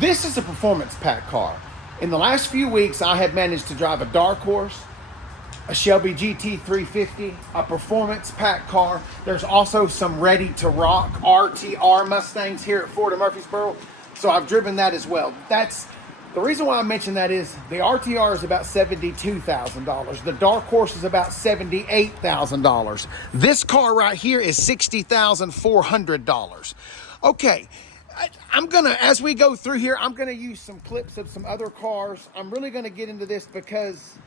This is a performance pack car. In the last few weeks, I have managed to drive a Dark Horse, a Shelby GT 350, a performance pack car. There's also some ready to rock RTR Mustangs here at Ford of Murfreesboro. So I've driven that as well. That's the reason why I mention that is the RTR is about $72,000. The Dark Horse is about $78,000. This car right here is $60,400. Okay. I'm gonna, as we go through here, I'm gonna use some clips of some other cars. I'm really gonna get into this because,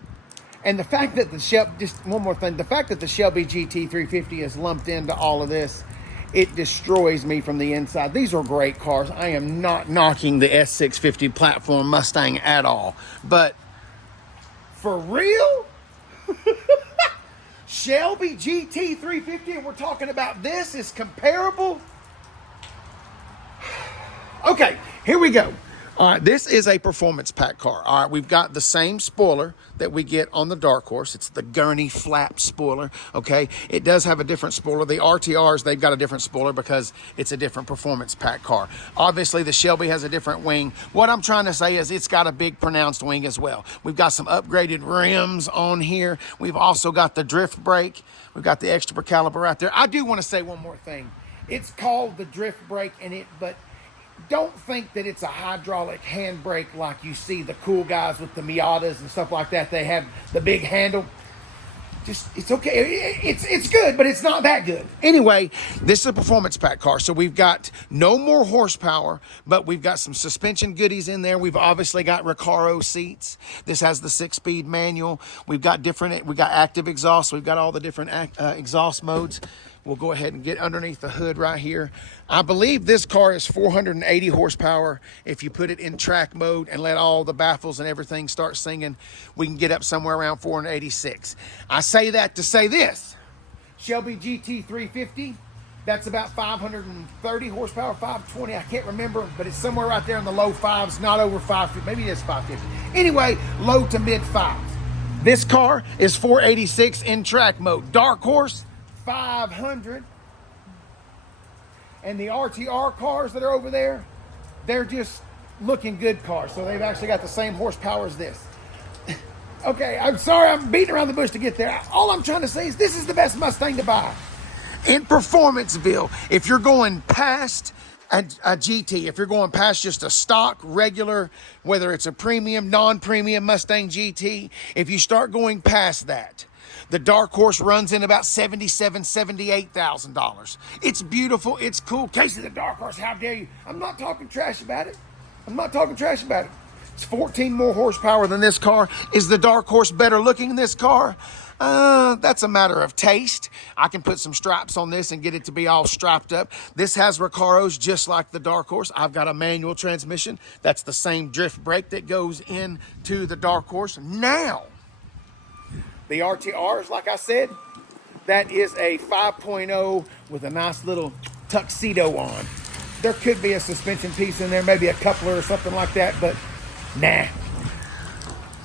and the fact that the Shelby, just one more thing, the fact that the Shelby GT 350 is lumped into all of this, it destroys me from the inside. These are great cars. I am not knocking the S650 platform Mustang at all, but for real? Shelby GT 350, and we're talking about this is comparable? Okay, here we go. All right, this is a performance pack car. All right, we've got the same spoiler that we get on the Dark Horse. It's the gurney flap spoiler, okay? It does have a different spoiler. The RTRs, they've got a different spoiler because it's a different performance pack car. Obviously, the Shelby has a different wing. What I'm trying to say is it's got a big pronounced wing as well. We've got some upgraded rims on here. We've also got the drift brake. We've got the extra caliber right there. I do want to say one more thing. It's called the drift brake, but don't think that it's a hydraulic handbrake like you see the cool guys with the Miatas and stuff like that. They have the big handle. Just, it's okay. It's good, but it's not that good. Anyway, this is a performance pack car. So we've got no more horsepower, but we've got some suspension goodies in there. We've obviously got Recaro seats. This has the 6-speed manual. We've got active exhaust. We've got all the different exhaust modes. We'll go ahead and get underneath the hood right here. I believe this car is 480 horsepower. If you put it in track mode and let all the baffles and everything start singing, we can get up somewhere around 486. I say that to say this. Shelby GT 350, that's about 530 horsepower, 520, I can't remember, but it's somewhere right there in the low fives, not over 550, maybe it is 550. Anyway, low to mid fives. This car is 486 in track mode. Dark Horse, 500. And the RTR cars that are over there, they're just looking good cars. So they've actually got the same horsepower as this. Okay, I'm sorry I'm beating around the bush to get there. All I'm trying to say is this is the best Mustang to buy. In Performanceville, if you're going past a GT, if you're going past just a stock, regular, whether it's a premium, non-premium Mustang GT, if you start going past that, the Dark Horse runs in about $77,000, $78,000. It's beautiful. It's cool. Casey, the Dark Horse, how dare you? I'm not talking trash about it. I'm not talking trash about it. It's 14 more horsepower than this car. Is the Dark Horse better looking than this car? That's a matter of taste. I can put some stripes on this and get it to be all strapped up. This has Recaros just like the Dark Horse. I've got a manual transmission. That's the same drift brake that goes into the Dark Horse. Now, the RTRs, like I said, that is a 5.0 with a nice little tuxedo on. There could be a suspension piece in there, maybe a coupler or something like that, but nah.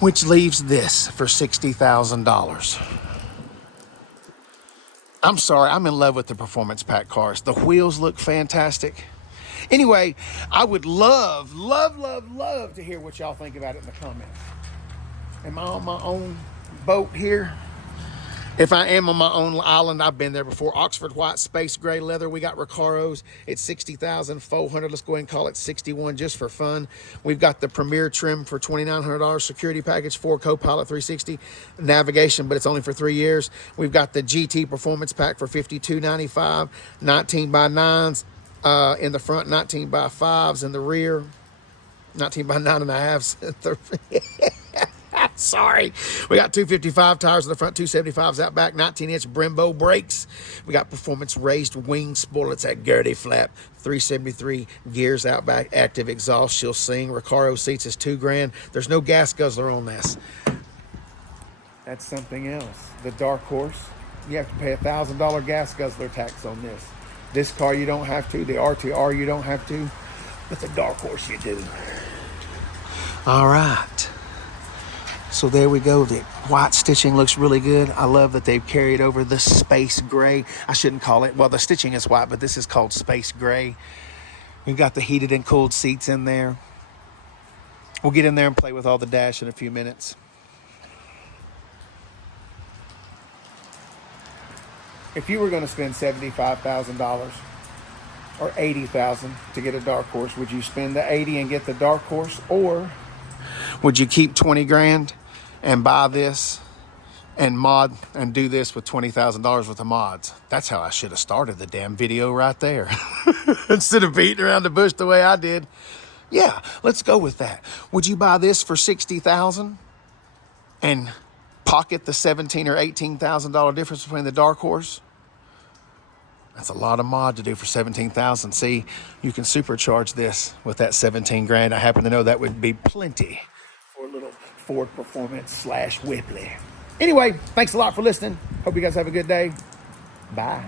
Which leaves this for $60,000. I'm sorry, I'm in love with the performance pack cars. The wheels look fantastic. Anyway, I would love to hear what y'all think about it in the comments. Am I on my own boat here? If I am on my own island, I've been there before. Oxford white, space gray leather. We got Recaros at $60,400. Let's go ahead and call it 61 just for fun. We've got the Premier trim for $2,900. Security package, Ford Copilot 360 navigation, but it's only for 3 years. We've got the GT Performance Pack for $52.95. 19 by 9s in the front, 19 by 5s in the rear, 19 by 9.5s. Sorry. We got 255 tires in the front, 275s out back, 19-inch Brembo brakes. We got performance raised wing spoilers at Gurney flap, 373 gears out back, active exhaust. She'll sing. Recaro seats is $2,000. There's no gas guzzler on this. That's something else. The Dark Horse, you have to pay $1,000 gas guzzler tax on this. This car you don't have to. The RTR you don't have to. But the Dark Horse you do. All right. So there we go. The white stitching looks really good. I love that they've carried over the space gray. I shouldn't call it, well, the stitching is white, but this is called space gray. We've got the heated and cooled seats in there. We'll get in there and play with all the dash in a few minutes. If you were going to spend $75,000 or $80,000 to get a dark horse, would you spend the 80 and get the dark horse, or would you keep 20 grand and buy this and mod and do this with $20,000 worth of mods? That's how I should have started the damn video right there. Instead of beating around the bush the way I did. Yeah, let's go with that. Would you buy this for $60,000 and pocket the $17,000 or $18,000 difference between the dark horse? That's a lot of mod to do for $17,000. See, you can supercharge this with that 17 grand. I happen to know that would be plenty for a little Ford Performance / Whipley. Anyway, thanks a lot for listening. Hope you guys have a good day. Bye.